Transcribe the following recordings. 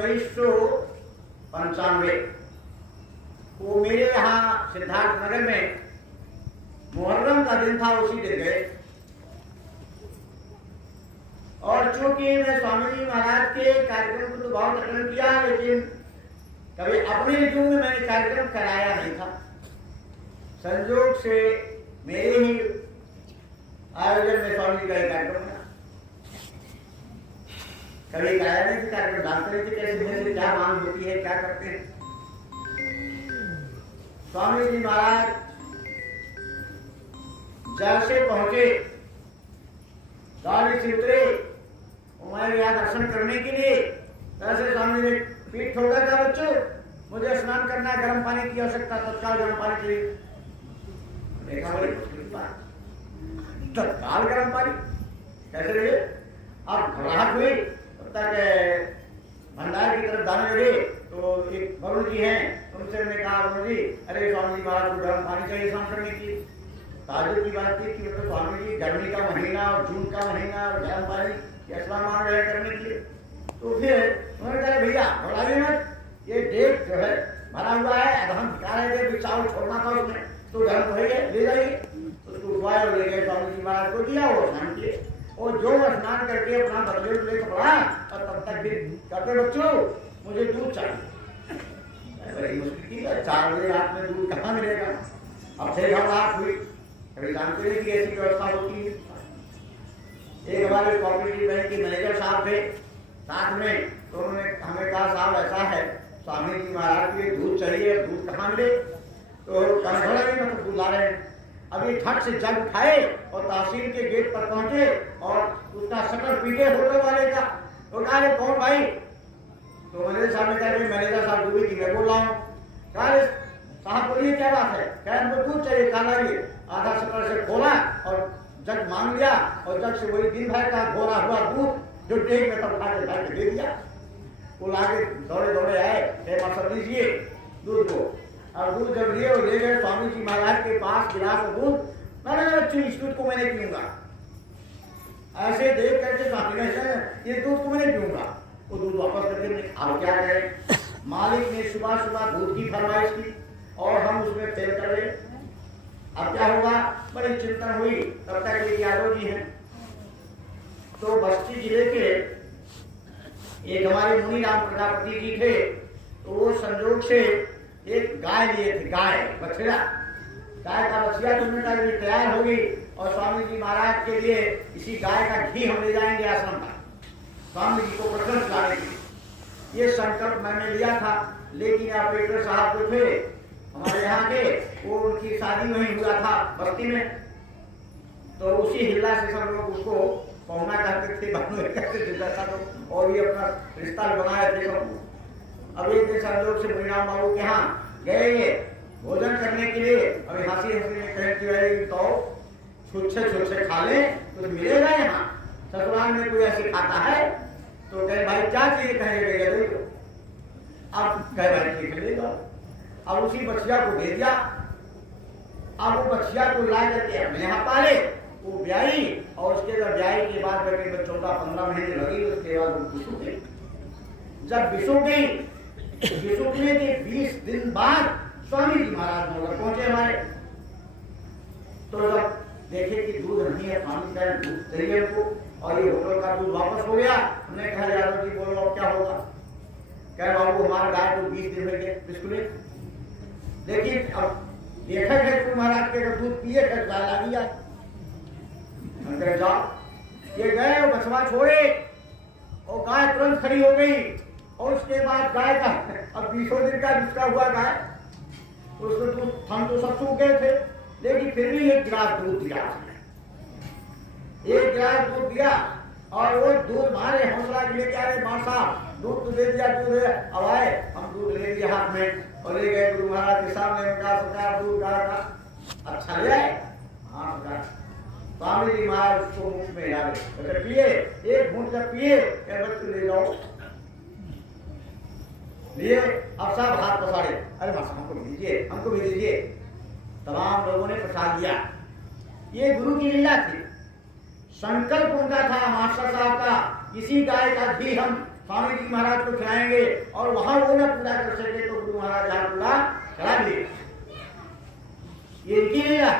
1995 वो मेरे यहाँ सिद्धार्थ नगर में मुहर्रम का दिन था, उसी दिन गए। और चूंकि मैं स्वामी जी महाराज के कार्यक्रम को तो बहुत अटेंड किया, लेकिन कभी अपने जून में मैंने कार्यक्रम कराया नहीं था। संयोग से मेरे ही आयोजन में स्वामी जी का कार्यक्रम था। कभी कराया नहीं था कार्यक्रम, जानते नहीं थे कैसे क्या मांग होती है, क्या करते हैं। स्वामी जी महाराज जैसे पहुंचे, गाड़ी से उतरे, हमारे यहाँ दर्शन करने के लिए, तैसे स्वामी ने पीठ ठोका था, बच्चों मुझे स्नान करना है, गर्म पानी की आवश्यकता, तत्काल गर्म पानी चाहिए। देखा बड़ी मुश्किल बात, तत्काल गर्म पानी कैसे रहे। अब घबराहट हुई, तब तक भंडार की तरफ जाने लगे तो एक वरुण जी हैं, उनसे मैंने कहा वरुण जी, अरे स्वामी जी महाराज को गर्म पानी चाहिए स्नान करने की। ताजुब की बात थी कि मतलब स्वामी जी गर्मी का महीना और जून का महीना और गर्म पानी स्नान मान रहे करने के लिए। तो फिर उन्होंने कहा भैया घबराइए मत, ये डेट जो है भरा हुआ है, अब हम दिखा रहे थे चावल छोड़ना था उसमें, तो गर्म होइए ले जाइए। तो उसको उठवाए और ले गए स्वामी जी महाराज को, दिया वो स्नान किए। और जो स्नान करके अपना बदले लेकर पड़ा, और तब तक भी कहते बच्चों मुझे दूध चाहिए। बड़ी मुश्किल है, 4 बजे रात में दूध कहाँ मिलेगा। अब फिर घबराहट हुई, कभी जानते हैं कि ऐसी व्यवस्था होती है। एक हमारे कोऑपरेटिव बैंक के मैनेजर साहब थे साथ में, तो उन्होंने हमें कहा साहब ऐसा है स्वामी जी महाराज के दूध चाहिए, दूध कहाँ मिले। तो कन्हौला में मतलब दूध ला रहे हैं। अभी ठट से जग उठाए और तहसील के गेट पर पहुंचे और उसका शटर पीटे होटल वाले का। तो कहा कौन भाई, तो मैनेजर साहब ने कहा मैनेजर साहब दूबी की मैं बोल रहा हूँ। कहा साहब बोलिए क्या बात है। कह हमको दूध चाहिए, कहा लाइए। आधा शटर से खोला और जग मांग लिया, और जग से वही दिन भर का घोरा हुआ दूध जो टेक में तब खा के दे दिया। वो लाके दौड़े दौड़े आए, मास्टर लीजिए दूध को। और दूध जब लिए और ले गए स्वामी जी महाराज के पास गिलास और दूध, मैंने बच्चों इस दूध को मैं नहीं पीऊंगा। ऐसे देख करके स्वामी ने ये दूध को मैं नहीं पीऊंगा। वो दूध वापस करके अब क्या करें, मालिक ने सुबह सुबह दूध की फरमाइश की और हम उसमें फेल कर गए। अब क्या होगा, बड़ी चिंता हुई। तब तक ये यादव जी हैं, तो बस्ती जिले के एक हमारे मुनि राम प्रजापति जी थे, तो वो संजोग से एक गाय लिए थे, गाय बछड़ा, गाय का बछड़ा तुमने कहा तैयार होगी और स्वामी जी महाराज के लिए इसी गाय का घी हम ले जाएंगे आश्रम का, स्वामी जी को प्रसन्न कराने के लिए। ये संकल्प मैंने लिया था, लेकिन ऑपरेटर साहब जो थे हमारे यहाँ के, वो उनकी शादी वहीं हुआ था बस्ती में, तो उसी हिल्ला से सब लोग उसको पहुना करते थे, करते थे और ये अपना रिश्ता बनाए थे सब। अब एक दिन संजोग से मुनीराम बाबू के यहाँ गए भोजन करने के लिए, अभी हंसी हंसी में कहती तो छुच्छे खा ले, कुछ मिलेगा यहाँ, ससुराल में कोई ऐसे खाता है। तो कहे भाई क्या चाहिए, कहेंगे अब कहे भाई ठीक लेगा। अब उसी बछिया को दे दिया। अब वो बछिया को ला करके अपने यहाँ पाले, वो ब्याई, और उसके बाद ब्याई के बाद करीब 14-15 महीने लगी, उसके बाद वो बिसुक गई। जब बिसुक गई, बिसुकने के 20 दिन बाद स्वामी जी महाराज नगर पहुंचे हमारे। तो जब देखे कि दूध नहीं है, स्वामी का दूध चाहिए उनको, और ये होटल का दूध वापस हो गया। हमने कहा यादव जी बोलो अब क्या होगा। कह बाबू हमारा गाय तो 20 दिन में बिस्कुले, लेकिन अब देखा है महाराज के दूध पिए कर लागी यार जाओ। ये गए और बछवा छोड़े और गाय तुरंत खड़ी हो गई। और उसके बाद गाय का अब 20 दिन का जिसका हुआ गाय, उसमें दूध हम तो सब सूख गए थे, लेकिन फिर भी 1 गिलास दूध दिया, 1 गिलास दूध दिया। और वो दूध मारे हौसला के लेके आए, मां साहब दूध तो दे दिया, दूध अब आए, हम दूध ले लिया हाथ में और ले गए गुरु महाराज के सामने। उनका सरकार दूध गाय का अच्छा ले आए। हाँ सरकार, स्वामी जी महाराज उसको मुख में डाले, पिए, 1 घूंट जब पिए, बच्चे ले जाओ लिए। अब सब हाथ पसारे, अरे बस हमको भी दीजिए, हमको भी दीजिए। तमाम लोगों ने प्रसाद दिया। ये गुरु की लीला थी। संकल्प उनका था मास्टर साहब का, इसी गाय का घी हम स्वामी जी महाराज को खिलाएंगे और वहां वो ना पूरा कर सके तो गुरु महाराज यहाँ पूरा करा दिए। ये इनकी लीला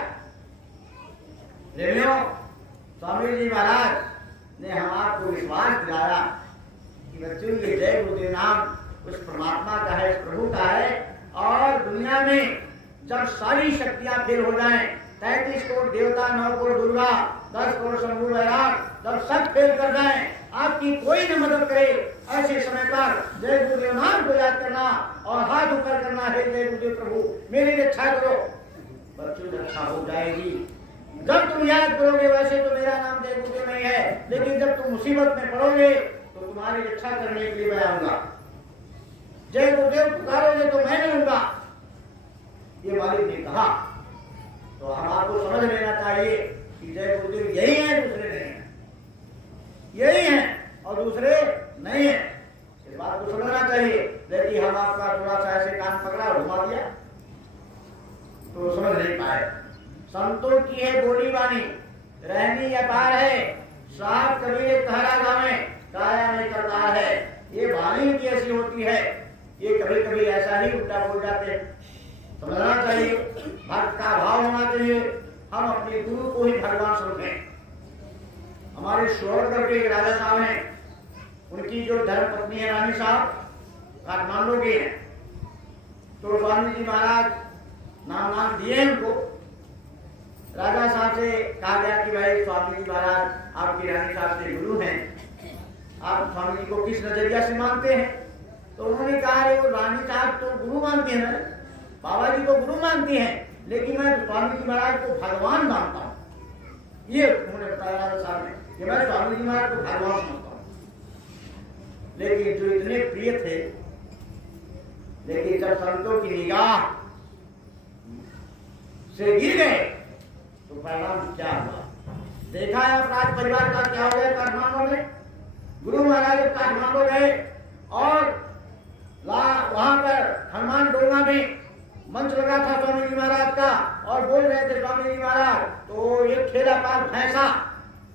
प्रेमियों, स्वामी जी महाराज ने हम आपको विश्वास दिलाया कि बच्चों ये जय गुरुदेव नाम उस परमात्मा का है, इस प्रभु का है। और दुनिया में जब सारी शक्तियां फेल हो जाएं, 33 करोड़ देवता, 9 करोड़ दुर्गा, 10 करोड़ शंभु बैराग, जब सब फेल कर जाएं, आपकी कोई न मदद करे, ऐसे समय पर जय गुरुदेव नाम को याद करना और हाथ ऊपर करना है, जय गुरुदेव प्रभु मेरी रक्षा करो। बच्चों रक्षा हो जाएगी। जब तुम याद करोगे वैसे तो मेरा नाम जय गुरुदेव नहीं है, लेकिन जब तुम मुसीबत में पड़ोगे तो तुम्हारी रक्षा करने के लिए मैं आऊंगा। जय गुरुदेव पुकारोगे तो मैं मिलूंगा, ये मालिक ने कहा। तो हम आपको समझ लेना चाहिए कि जय गुरुदेव यही है, दूसरे नहीं है, यही है और दूसरे नहीं है। इस बात को समझना चाहिए। लेकिन हम आपका थोड़ा सा ऐसे कान पकड़ा और घुमा दिया तो समझ नहीं पाए। संतों की है बोली वाणी, रहनी अपार है, साफ कबीर कहरा गावे, काया नहीं करता है। ये वाणी की ऐसी होती है, ये कभी कभी ऐसा ही उल्टा बोल जाते हैं। समझना चाहिए, भक्त का भाव होना चाहिए। हम अपने गुरु को ही भगवान समझें। हमारे शोरगढ़ के राजा साहब हैं, उनकी जो धर्म पत्नी है रानी साहब, काठमांडू की है। तो स्वामी जी महाराज नाम दिए उनको। राजा साहब से कहा गया कि भाई स्वामी जी महाराज आपकी रानी साहब से गुरु हैं, आप स्वामी जी को किस नजरिया से मानते हैं? तो उन्होंने कहा वो रानी साहब तो गुरु मानती है ना, बाबा जी को गुरु मानती हैं, लेकिन मैं स्वामी जी महाराज को भगवान मानता हूँ। ये उन्होंने बताया राजा साहब ने कि मैं स्वामी जी महाराज को भगवान मानता हूँ। लेकिन जो इतने प्रिय थे, लेकिन जब संतों की निगाह से गिर गए तो परिणाम क्या हुआ? देखा है अपराध परिवार का क्या हो गया काठमांडू में। गुरु महाराज काठमांडू गए और वहां पर हनुमान डोंगा में मंच लगा था स्वामी जी महाराज का और बोल रहे थे स्वामी जी महाराज। तो एक ठेला पार भैंसा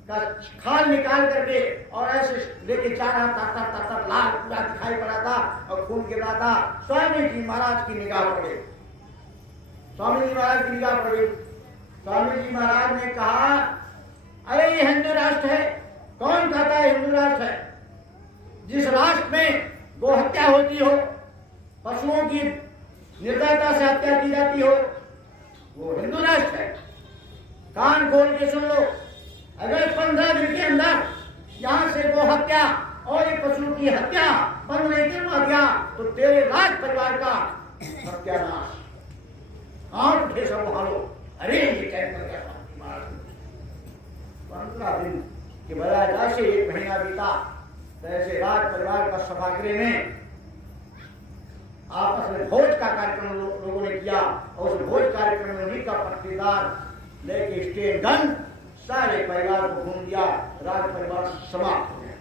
का खाल निकाल करके और ऐसे लेके जा रहा था, तर लाल पूरा दिखाई पड़ा था और खून गिर रहा था। स्वामी जी महाराज की निगाह पड़ गई, स्वामी जी महाराज की निगाह पड़ गई। स्वामी जी महाराज ने कहा, अरे ये हिंदू राष्ट्र है। कौन कहता है हिंदू राष्ट्र है? जिस राष्ट्र में गो हत्या होती हो, पशुओं की निर्दयता से हत्या की जाती हो, वो हिंदू राष्ट्र है। कान खोल के सुन लो, अगर 15 दिन के अंदर यहाँ से गो हत्या और एक पशु की हत्या बंद नहीं करवा दिया तो तेरे राज परिवार का सत्यानाश। आप उठे सब हालो, अरे ये कैसे गया 15 दिन के बजाय जैसे 1 महीना बीता, ऐसे राज परिवार का सभागृह में आपस में भोज का कार्यक्रम लोगों ने किया और उस भोज कार्यक्रम में उन्हीं का पट्टीदार लेके स्टेन गन सारे परिवार को घूम दिया। राज परिवार समाप्त हो गया।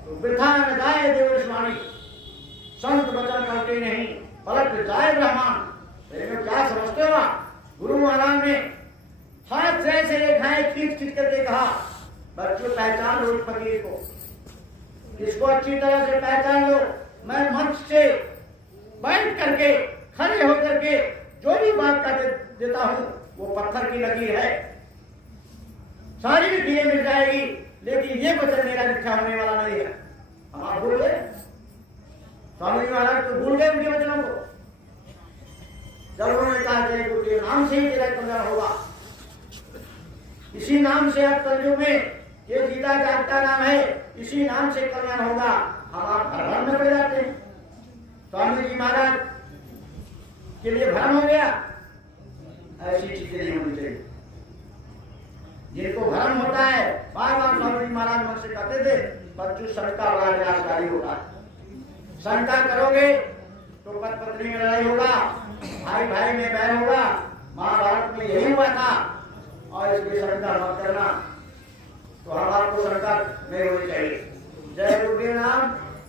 तो वृथा न जाए देवस्वामी, संत वचन करते नहीं, पलट जाए ब्रह्मांड। क्या समझते हो? गुरु महाराज ने हाथ से ऐसे रेखाएं खींच खींच करके कहा, बच्चों पहचान लो इस फकीर को, इसको अच्छी तरह से पहचान लो। मैं मंच से बैठ करके खड़े होकर के जो भी बात कर देता हूं वो पत्थर की लकीर है, सारी भी चीजें मिल जाएगी, लेकिन ये वचन मेरा मिथ्या होने वाला नहीं है। हम आप भूल गए, स्वामी जी महाराज तो भूल गए उनके वचनों को। जब उन्होंने कहा जय गुरुदेव नाम से ही तेरा कल्याण होगा, इसी नाम से आप कलयुग में ये गीता का नाम है, इसी नाम से कल्याण होगा। हम आप भ्रम में पड़ जाते हैं। स्वामी जी महाराज के लिए भ्रम हो गया, ऐसी चीजें नहीं होनी चाहिए। जिनको भ्रम होता है, बार बार स्वामी जी महाराज मन से कहते थे, बच्चों शंका बड़ा विनाशकारी होगा। शंका करोगे तो पति पत्नी में लड़ाई होगा, भाई भाई में बैर होगा। महाभारत में यही हुआ था और इसकी शंका मत करना। तो हम आपको शंका नहीं होनी चाहिए। जय गुरुदेव नाम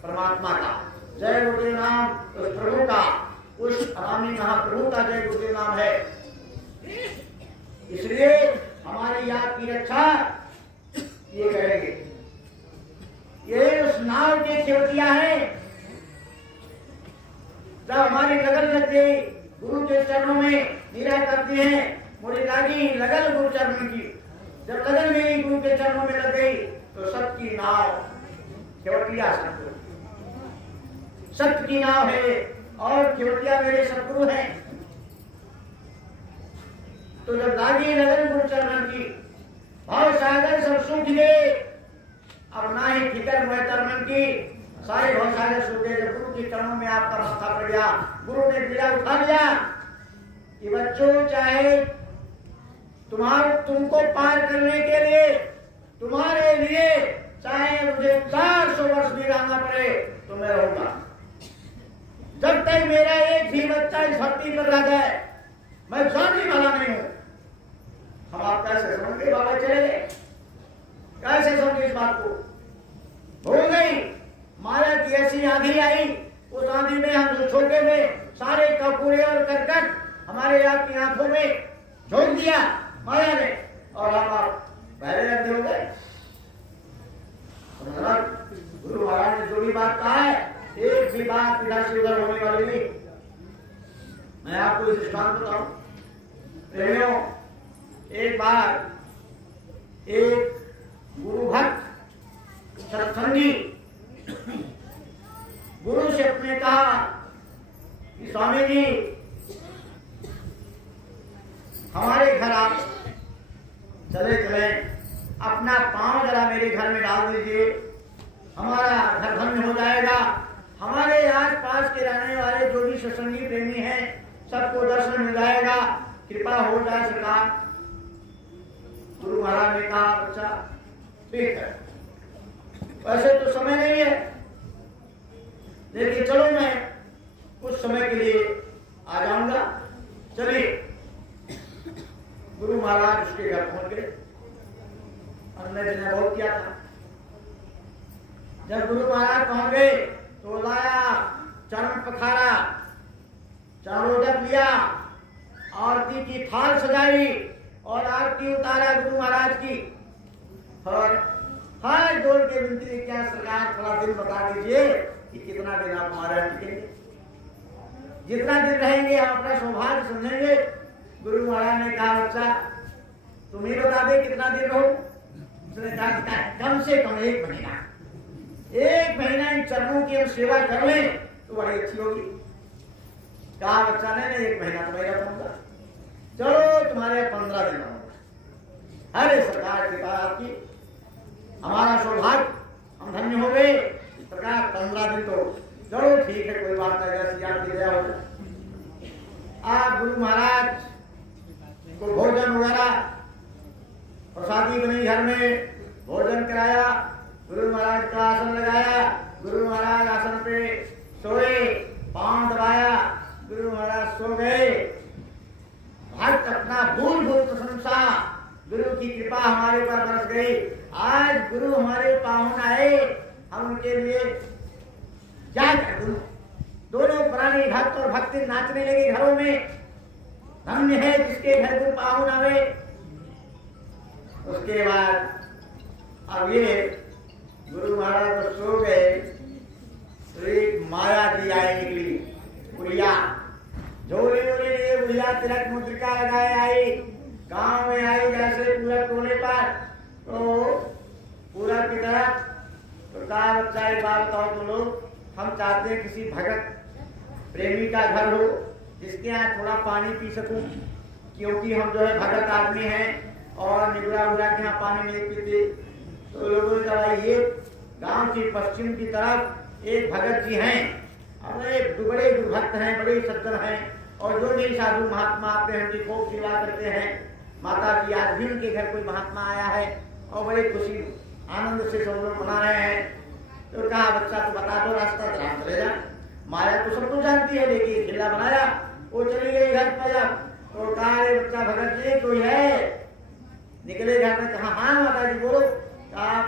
परमात्मा का, जय गुरुदेव नाम उस प्रभु का, उस अनामी महाप्रभु का जय गुरुदेव नाम है। इसलिए हमारी याद की रक्षा ये करेंगे, ये उस नाव की खेवटिया है। जब हमारी लगन लग गई गुरु के चरणों में मीरा करती है, मोरी लागी लगन गुरु चरण की। जब लगन मेरी गुरु के चरणों में लग गई तो सबकी नाव खेवटिया सत्य की नाव है और खेवटिया मेरे सतगुरु हैं। तो जब लागी लगन गुरु चरण की, भाव सागर सब सूख गए, अब ना ही फिकर हुए तरन की, सारे भाव सागर सूख गए। जब गुरु के चरणों में आपका माथा पड़ गया, गुरु ने बीड़ा उठा लिया कि बच्चों, चाहे तुमको पार करने के लिए, तुम्हारे लिए चाहे मुझे 400 वर्ष भी रहना पड़े तो मैं रहूंगा। जब तक मेरा एक भी बच्चा इस धरती पर रह जाए मैं जाने वाला नहीं हूं। हम आप कैसे समझे बाबा चले, कैसे समझे इस बात को? हो गई माया की ऐसी आंधी आई, उस आंधी में हम जो छोटे में सारे कपूरे और करकट हमारे आपकी आंखों में झोंक दिया माया ने, और हम आप पहले अंधे हो गए। गुरु महाराज ने जो भी बात कहा है, एक भी बात इधर से उधर होने वाली नहीं। मैं आपको इस दृष्टांत बताऊं प्रेमियों, एक बार एक गुरु भक्त सत्संगी गुरु से अपने कहा कि स्वामी जी, हमारे घर आप चले चले, अपना पांव जरा मेरे घर में डाल दीजिए, हमारा घर धन्य हो जाएगा। हमारे आस पास के रहने वाले जो भी सत्संगी प्रेमी हैं सबको दर्शन मिल जाएगा, कृपा हो जाए सरकार। गुरु महाराज ने कहा बच्चा ठीक है, वैसे तो समय नहीं है, लेकिन चलो मैं कुछ समय के लिए आ जाऊंगा। चलिए, गुरु महाराज उसके घर पहुंच गए। हमने जिन्हें बहुत किया था। जब गुरु महाराज पहुंच गए तो लाया चरण पखारा, चारोदक लिया, आरती की थाल सजाई और आरती उतारा गुरु महाराज की। और हाथ जोड़ के विनती, क्या सरकार थोड़ा दिन बता दीजिए कि कितना दिन आप हमारा टिकेंगे, जितना दिन रहेंगे हम अपना सौभाग्य समझेंगे। गुरु महाराज ने कहा बच्चा तुम ही बता दे कितना दिन रहो। उसने कहा कम से कम 1 महीना, 1 महीना इन चरणों की हम सेवा कर लें तो बड़ी अच्छी होगी। कहा बच्चा ने 1 महीना तो मैं रहूंगा, चलो तुम्हारे 15 दिन रहूंगा। अरे सरकार कृपा आपकी, हमारा सौभाग्य, हम धन्य हो गए। सरकार 15 दिन तो चलो ठीक है, कोई बात नहीं, जैसी आपकी दया हो। आप गुरु महाराज को भोजन वगैरह प्रसादी बनी, घर में भोजन कराया, गुरु महाराज का आसन लगाया, गुरु महाराज आसन पे सोए, पांव दबाया, गुरु महाराज सो गए। भक्त अपना भूल भूल प्रशंसा, गुरु की कृपा हमारे ऊपर बरस गई। आज गुरु हमारे पाहुन आए, हम उनके लिए क्या करूं? दोनों प्राणी भक्त और भक्ति नाचने लगे घरों में। धन्य है जिसके घर गुरु पाहुन आवे। उसके बाद अब ये गुरु महाराज तो सो गए तो एक माया दी आई निकली, बुढ़िया झोली वोली लिए, बुढ़िया तिलक मुद्रिका लगाए आई, गांव में आई जैसे पूरा टोले पर, तो पूरा की तरफ तो कहा बच्चा एक बात बताओ तुम लोग, हम चाहते हैं किसी भगत प्रेमी का घर हो जिसके यहाँ थोड़ा पानी पी सकूं, क्योंकि हम जो है भगत आदमी हैं और निगुरा उगरा के यहाँ पानी नहीं पीते। तो लोगों ने कहा ये गांव की पश्चिम की तरफ एक भगत जी हैं, अरे बड़े भक्त हैं, बड़े सज्जन हैं, और जो भी साधु महात्मा आते हैं उनकी खूब सेवा करते हैं। माता जी आज भी उनके घर कोई महात्मा आया है और बड़ी खुशी आनंद से सब लोग मना रहे हैं। तो कहा बच्चा तो बता दो रास्ता, चले जा। माया तो सब कुछ जानती है, लेकिन खिल्ला बनाया, वो चली गई घर पर। जब तो कहा बच्चा भगत जी कोई है? निकले घर में, कहा हाँ माता जी बोलो। कहा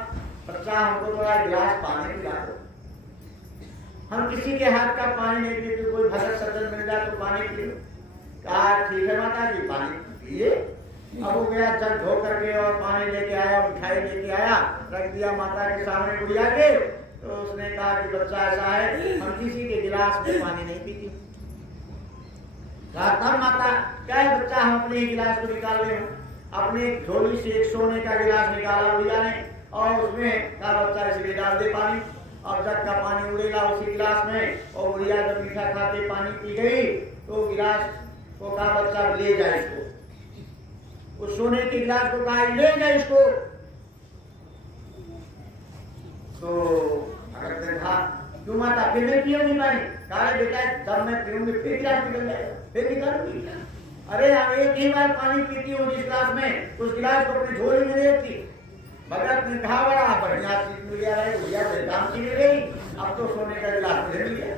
बच्चा हमको थोड़ा गिलास पानी पिला दो, हम किसी के हाथ का पानी नहीं पीते, कोई भगत सज्जन मिल जाए तो पानी पी लो। कहा ठीक है माता जी पानी पिए। अब वो गया जल धो करके और पानी लेके आया, मिठाई लेके आया, रख दिया माता के सामने गुड़िया के। तो कि बच्चा ऐसा है, हम किसी के गिलास में पानी नहीं पीती। कहा माता क्या है बच्चा, हम अपने ही गिलास को निकाल रहे हो। अपनी झोली से एक सोने का गिलास निकाला बुढ़िया ने और उसमें कहा बच्चा इसलिए डाल दे पानी, और जग का पानी उड़ेगा उसी गिलास में। और बुढ़िया जब मीठा खा के पानी पी गई तो गिलास को कहा बच्चा ले जाए इसको, उस सोने के गिलास को कहा ले जाए इसको। तो अगर देखा क्यों माता फिर नहीं पियोगी पानी? कहा बेटा जब मैं पीऊंगी फिर गिलास निकल जाएगा, फिर निकालूंगी। अरे हम एक ही बार पानी पीती हूँ जिस गिलास में, उस गिलास को अपनी झोली में देती। भगत ने कहा बड़ा बढ़िया चीज मिल गया है, भैया बेदाम की मिल गई, अब तो सोने का गिलास मुझे मिल गया।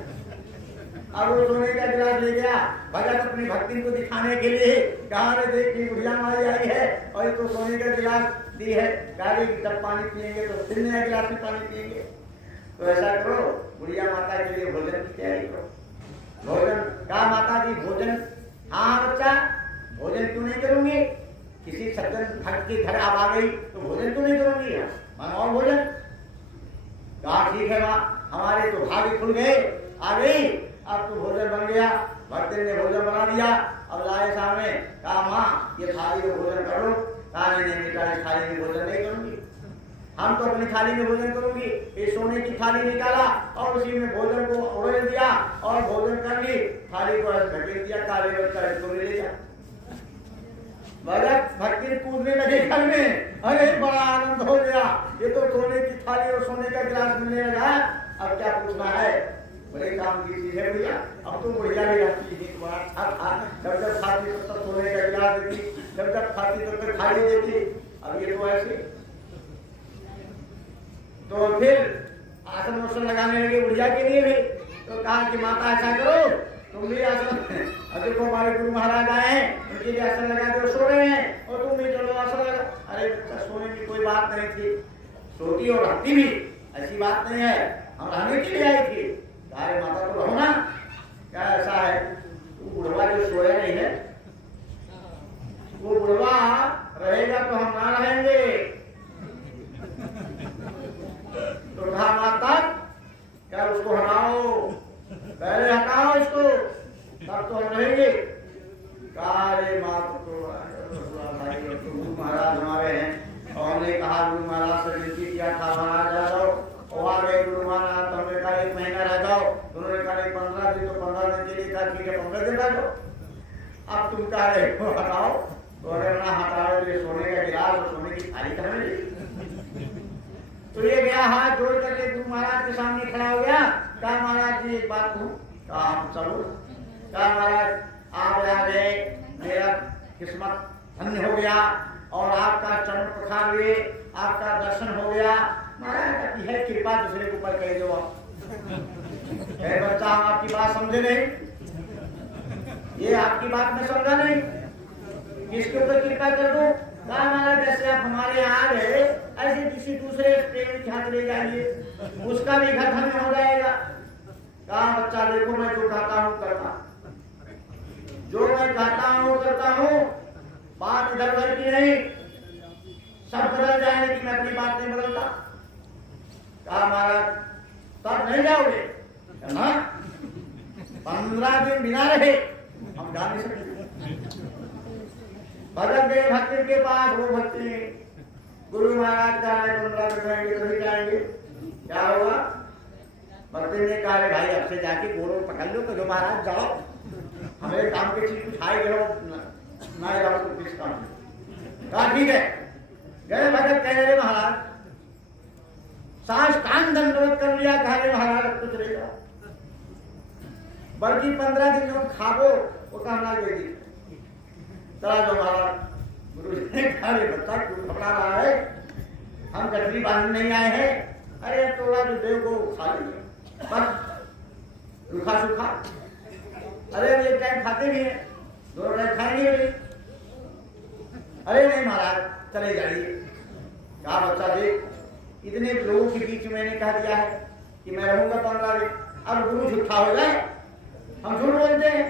अब वो सोने का गिलास ले गया, भगत अपनी भक्ति को दिखाने के लिए कहा रे देख बुढ़िया माई आई है और तो सोने का गिलास दी है, गाड़ी जब पानी पियेंगे तो फिर नया गिलास में पानी पियेंगे। तो ऐसा करो बुढ़िया माता के लिए भोजन की तैयारी करो। भोजन कहा माता जी भोजन, हाँ बच्चा भोजन क्यों नहीं करूंगी, किसी सज्जन भक्त के घर आ गई तो भोजन क्यों नहीं करूंगी, और भोजन। कहा ठीक है माँ, हमारे तो भाग्य खुल गए, आ गई, अब तो भोजन बन गया। भक्त ने भोजन बना दिया, अब लाए सामने, कहा माँ ये थाली में भोजन कर लो। कहा नहीं बेटा इस थाली में भोजन नहीं करूंगी, हम तो अपनी थाली में भोजन करूंगी। ये सोने की थाली निकाला और उसी में भोजन को उड़ेल दिया और भोजन कर ली, थाली को ढकेल दिया, काले बच्चा इसको ले लिया। भगत भक्ति कूदने लगे घर में, अरे बड़ा आनंद हो गया, ये तो सोने की थाली और सोने का गिलास मिलने लगा, अब क्या पूछना है, बड़े काम की चीज है भैया। अब तो बढ़िया भी रहती है, बड़ा अच्छा था, जब जब खाती तब तक सोने का गिलास देती, जब जब खाती तब तक थाली देती। अब ये तो ऐसे तो फिर आसन वासन लगाने लगे बुढ़िया के लिए भी। तो कहा कि माता ऐसा करो तुम भी आसन, देखो हमारे गुरु महाराज आए हैं उनके लिए आसन लगा दो, सो रहे हैं और तुम भी चलो आसन लगा। अरे बच्चा सोने की कोई बात नहीं थी, सोती और रहती भी ऐसी बात नहीं है, हम रहने के लिए आई थी। अरे माता तो रहो ना, क्या ऐसा है वो बुढ़वा जो सोया नहीं है, वो बुढ़वा रहेगा तो हम ना रहेंगे। तो कहा माता क्या उसको हटाओ, पहले हटाओ इसको तब तो हम रहेंगे। अरे माता तो गुरु महाराज हमारे हैं और हमने कहा गुरु महाराज से विनती किया था महाराज आ जाओ, और आ गए गुरु महाराज। तो हमने कहा 1 महीना रह जाओ, उन्होंने कहा 15 दिन, तो 15 दिन के लिए कहा ठीक है 15 दिन रह जाओ। अब तुम कह रहे हो हटाओ, तो अगर ना हटाओ तो सोने का गिलास और सोने की थाली कहाँ मिलेगी। तो ये गया हाथ जोड़ करके गुरु महाराज के सामने खड़ा हो गया, कहा महाराज जी एक बात कहूं। कहा चलो। कहा महाराज आप आ गए, मेरा किस्मत धन्य हो गया और आपका चरण पखार हुए, आपका दर्शन हो गया। महाराज है कृपा दूसरे के ऊपर कह दो आप। बच्चा हम आपकी बात समझे नहीं, ये आपकी बात में समझा नहीं, किसके ऊपर कृपा कर दो। कहा महाराज जैसे आप हमारे यहाँ आ गए ऐसे किसी दूसरे प्रेमी के हाथ ले जाइए, उसका भी घर धन्य हो जाएगा। कहा बच्चा देखो मैं जो कहता हूँ करता, जो मैं कहता हूँ करता हूँ, बात इधर उधर की नहीं, सब बदल जाए लेकिन मैं अपनी बात नहीं बदलता। कहा महाराज तब नहीं जाओगे, 15 दिन बिना रहे हम जा नहीं सकते। भगत गए भक्ति के पास, वो भक्ति गुरु महाराज का है 15 दिन रहेंगे तभी जाएंगे, क्या होगा। भक्ति ने कहा भाई अब से जाके गोरों पकड़ लो तो जो महाराज जाओ, हमें काम की चीज कुछ आए गए ना जाओ तो किस काम। कहा ठीक है। गए भगत कह रहे महाराज, साष्टांग दंडवत कर लिया, कह रहे महाराज अब तो चले जाओ, बल्कि 15 दिन जो खाबो वो कहना देगी चला जाओ महाराज। गुरु जी ने कहा बच्चा क्यों घबरा रहा है, हम गठरी बांधने नहीं आए हैं। अरे थोड़ा जो देव को खा लीजिए बस, रूखा सूखा। अरे एक टाइम खाते नहीं है, 2 टाइम खाएंगे भी। अरे नहीं महाराज चले जाइए। कहा बच्चा देख इतने लोगों के बीच मैंने कह दिया है कि मैं रहूंगा 15 दिन, अब गुरु झूठा हो जाए, हम झूठ बोलते हैं।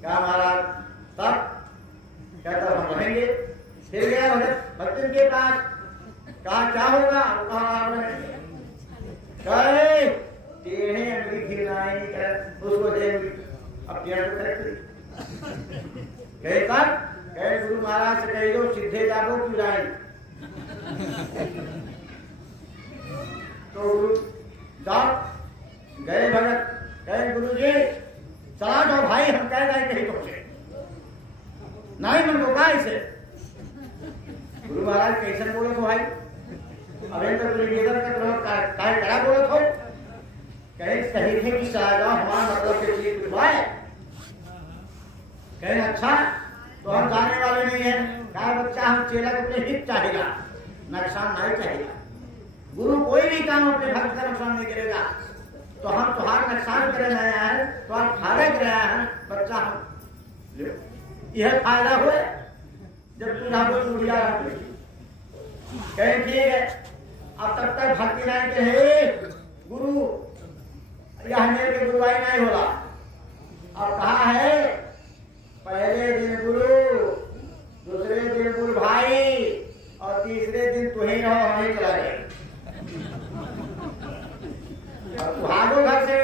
क्या महाराज तब कहता हम रहेंगे। फिर गया भक्तन के पास, कहा क्या होगा, कहा कहे टेढ़े अंगली खिलाए उसको दे अब क्या तो करे कहे कर कहे गुरु महाराज से कह दो सीधे जागो पिराई तो गए भगत कहे गुरु जी चला जाओ भाई हम कह रहे कहीं तुमसे नहीं मन को इसे गुरु महाराज कैसे बोलो तो भाई अवेंद्र निवेदन का तरह काय कड़ा बोलो तो कहे सही थे कि चला जाओ हमारा मतलब के लिए बुलवाए कहे अच्छा तो हम जाने वाले नहीं है कहा बच्चा हम चेला को अपने हित चाहेगा नुकसान नहीं चाहेगा गुरु कोई भी काम अपने भक्त का नुकसान नहीं करेगा तो हम तुम्हारा नुकसान कर रहे हैं तो आप फायदा कर रहे हैं बच्चा हम यह फायदा हुए जब तू ना कोई उड़िया कहे ठीक है अब तब तक भक्ति नहीं के हे गुरु यह मेरे के गुरुवाई नहीं होला अब कहा है पहले दिन गुरु दूसरे दिन गुरु भाई और तीसरे दिन तुम्हें रहो हमें चला गए भागो घर से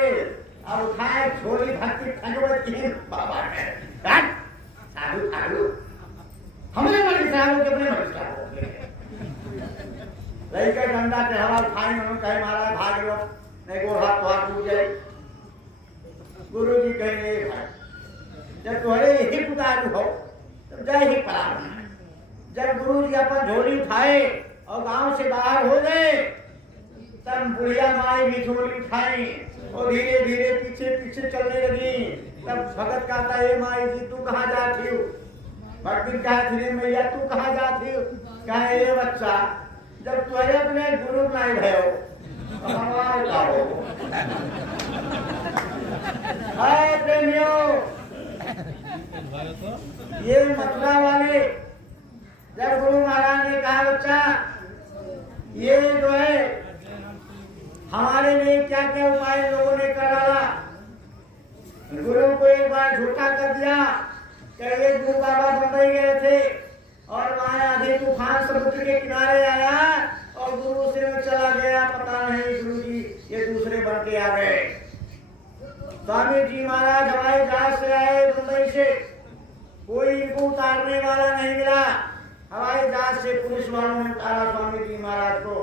अब उठाए छोरी भक्ति ठंडवती बाबा ने साधु साधु हमने मर साधु के अपने मर साधु लड़का डंडा के हवा उठाए उन्होंने कहे महाराज भाग लो नहीं को हाथ हाथ टूट जाए गुरु जी कहेंगे भाई जब तुम्हारे यही पुकार हो तब जय ही पड़ा जब गुरु जी अपन झोली उठाए और गांव से बाहर हो गए तब बुढ़िया माई भी झोली उठाई और धीरे धीरे पीछे पीछे चलने लगी तब भगत कहता है माई जी तू कहाँ जाती हो भक्ति कहा धीरे मैया तू कहाँ जाती हो कहे ये बच्चा जब तुम्हारे अपने गुरु नहीं भयो तो हमारे जाओ हाय प्रेमियों ये मथुरा वाले जब गुरु महाराज ने कहा बच्चा ये जो है हमारे लिए क्या क्या उपाय लोगों ने कर डाला गुरु को एक बार झूठा कर दिया कहे गुरु बाबा बंबई गए थे और वहां आधे तूफान समुद्र के किनारे आया और गुरु से चला गया पता नहीं गुरु जी ये दूसरे बन के आ गए स्वामी जी महाराज हवाई जहाज से आए मुंबई से कोई इनको उतारने वाला नहीं मिला हवाई जहाज से पुलिस वालों ने उतारा स्वामी जी महाराज को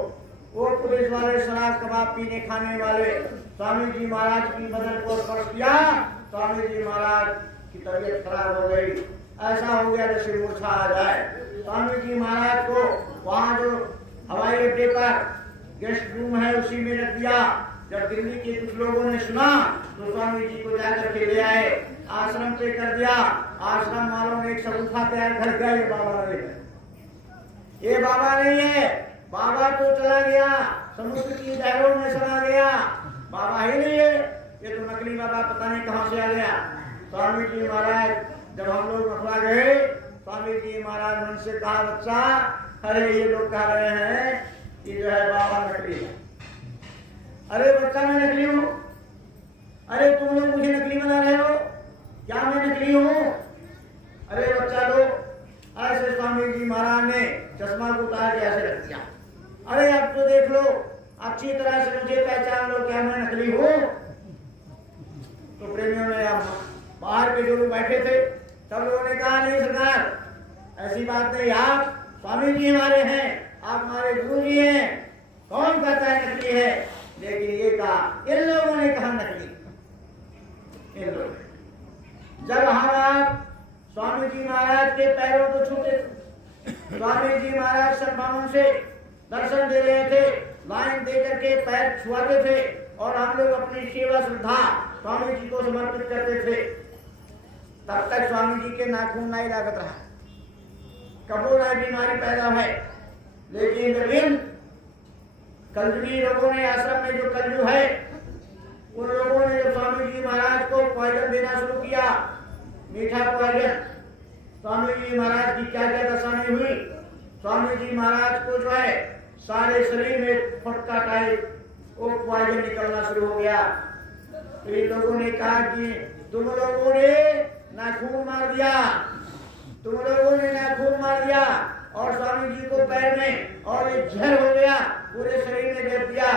वो पुलिस वाले शराब कबाब पीने खाने वाले स्वामी जी महाराज की बदन को स्पर्श किया स्वामी जी महाराज की तबीयत खराब हो गई ऐसा हो गया जैसे मूर्छा आ जाए स्वामी जी महाराज को वहाँ जो हवाई अड्डे पर गेस्ट रूम है उसी में रख दिया जब दिल्ली के कुछ लोगों ने सुना तो स्वामी जी को जाकर के ले आए आश्रम पे कर दिया आश्रम वालों ने एक सबूता तैयार कर दिया ये बाबा नहीं है ये बाबा नहीं है बाबा तो चला गया समुद्र की लहरों में चला गया बाबा ही नहीं है ये तो नकली बाबा पता नहीं कहां से आ गया स्वामी जी महाराज जब हम लोग मथुरा गए स्वामी जी महाराज ने उनसे कहा बच्चा अरे ये लोग कह रहे हैं कि जो है बाबा नकली है अरे बच्चा मैं नकली हूँ अरे तुम लोग मुझे नकली बना रहे हो क्या मैं नकली हूँ अरे बच्चा लो ऐसे स्वामी जी महाराज ने चश्मा को उतार के ऐसे रख दिया अरे अब तो देख लो अच्छी तरह से मुझे पहचान लो क्या मैं नकली हूँ तो प्रेमियों ने बाहर के जो लोग बैठे थे सब लोगों ने कहा नहीं सरकार ऐसी बात नहीं आप स्वामी जी हमारे हैं आप हमारे गुरु जी हैं कौन कहता है नकली है लेकिन ये कहा इन लोगों ने कहा नकली इन लोग जब हम आप स्वामी जी महाराज के पैरों को छूते स्वामी जी महाराज सद्भावन से दर्शन दे रहे थे लाइन दे करके पैर छुआते थे और हम लोग अपनी सेवा श्रद्धा स्वामी जी को समर्पित करते थे तब तक स्वामी जी के नाखून नहीं लागत रहा कबो नहीं बीमारी पैदा है लेकिन कलजुगी लोगों ने आश्रम में जो कलजू है उन लोगों ने जो स्वामी जी महाराज को पॉइजन देना शुरू किया मीठा पॉइजन स्वामी जी महाराज की क्या क्या दशा नहीं हुई स्वामी जी महाराज को जो है सारे शरीर में फटका टाइप वो पॉइजन निकलना शुरू हो गया तो इन लोगों ने कहा कि तुम लोगों ने नाखून मार दिया तुम लोगों ने नाखून मार दिया और स्वामी जी को पैर में और एक जहर हो गया पूरे शरीर में गिर दिया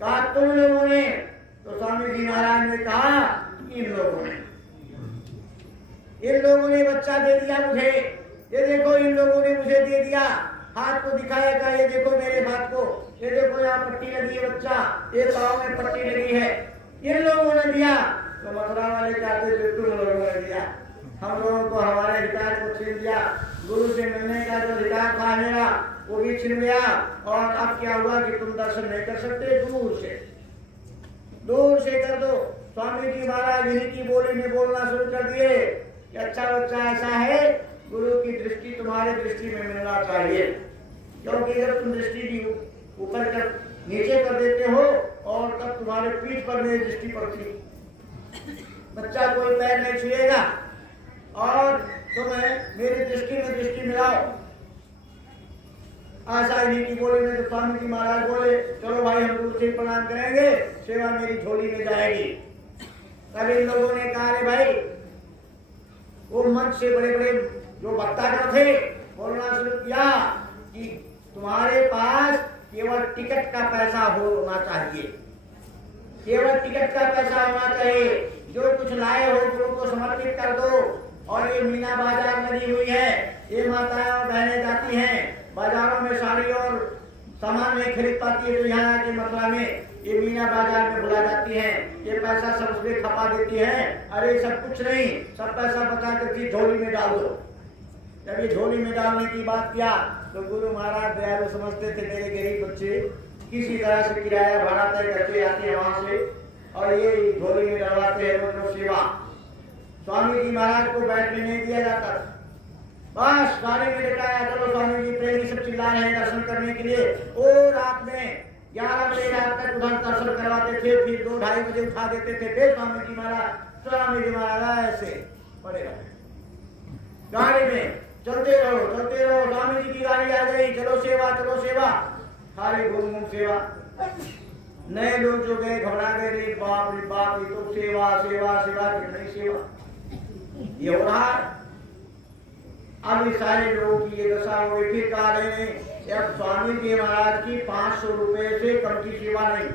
कहा तुम लोगों ने? तो स्वामी जी महाराज ने कहा इन लोगों ने बच्चा दे दिया मुझे। ये देखो इन लोगों ने मुझे दे दिया। हाथ को दिखाया था, ये देखो मेरे हाथ को, ये देखो यहाँ पट्टी लगी है बच्चा, ये पाँव में पट्टी लगी है, इन लोगों ने दिया। तो मथुरा वाले कहते थे तुम लोगों ने दिया, हम लोगों को हमारे अधिकार को छीन दिया। गुरु से मिलने का जो अधिकार था मेरा वो भी छिन गया। और अब क्या हुआ कि तुम दर्शन नहीं कर सकते, दूर से कर दो। स्वामी जी महाराज इन्हीं की बोली में बोलना शुरू कर दिए कि अच्छा बच्चा ऐसा है, गुरु की दृष्टि तुम्हारे दृष्टि में मिलना चाहिए। क्योंकि अगर तुम दृष्टि ऊपर कर नीचे कर देते हो और तब तुम्हारे पीठ पर मेरी दृष्टि पड़ती, बच्चा कोई पैर नहीं छुएगा और तुम्हें मेरी दृष्टि में दृष्टि मिलाओ। ऐसा इन्हीं की बोली में तो स्वामी जी महाराज बोले चलो भाई हम दूर से प्रणाम करेंगे, सेवा मेरी झोली में जाएगी। तब इन लोगों ने कहा रे भाई, वो मंच से बड़े बड़े जो वक्तागण थे बोलना शुरू किया कि तुम्हारे पास केवल टिकट का पैसा होना चाहिए, केवल टिकट का पैसा होना चाहिए। जो कुछ लाए हो गुरु को समर्पित कर दो। और ये मीना बाजार लगी हुई है, ये माताएं और बहनें जाती हैं बाजारों में साड़ी और सामान नहीं खरीद पाती है, तो यहाँ आके मथुरा में ये मीना बाजार में बुला जाती हैं। ये पैसा सब उसमें खपा देती हैं। अरे सब कुछ नहीं, सब पैसा बचा कर झोली में डाल दो। जब ये झोली में डालने की बात किया तो गुरु महाराज दयालु समझते थे, मेरे गरीब बच्चे किसी तरह से किराया भाड़ा तय करके आते हैं वहां से और ये झोली में डलवाते हैं रोज सेवा। स्वामी जी महाराज को बैठने नहीं दिया जाता, बस गाड़ी में लेटाया, चलो स्वामी जी प्रेमी सब चिल्ला रहे हैं दर्शन करने के लिए। और रात में 11 बजे रात तक उधर दर्शन करवाते थे, फिर 2-2:30 बजे उठा देते थे। फिर स्वामी जी महाराज ऐसे पड़े रहे गाड़ी में, चलते रहो। स्वामी जी की गाड़ी आ गई, चलो सेवा, खाली घूम सेवा। नए लोग जो गए घबरा गए, रे बाप ये तो सेवा कितनी सेवा ये हो रहा है। अब इस सारे लोगों की ये दशा हुई। फिर कहा रहे हैं अब स्वामी जी महाराज की 500 रुपए से कम की सेवा नहीं।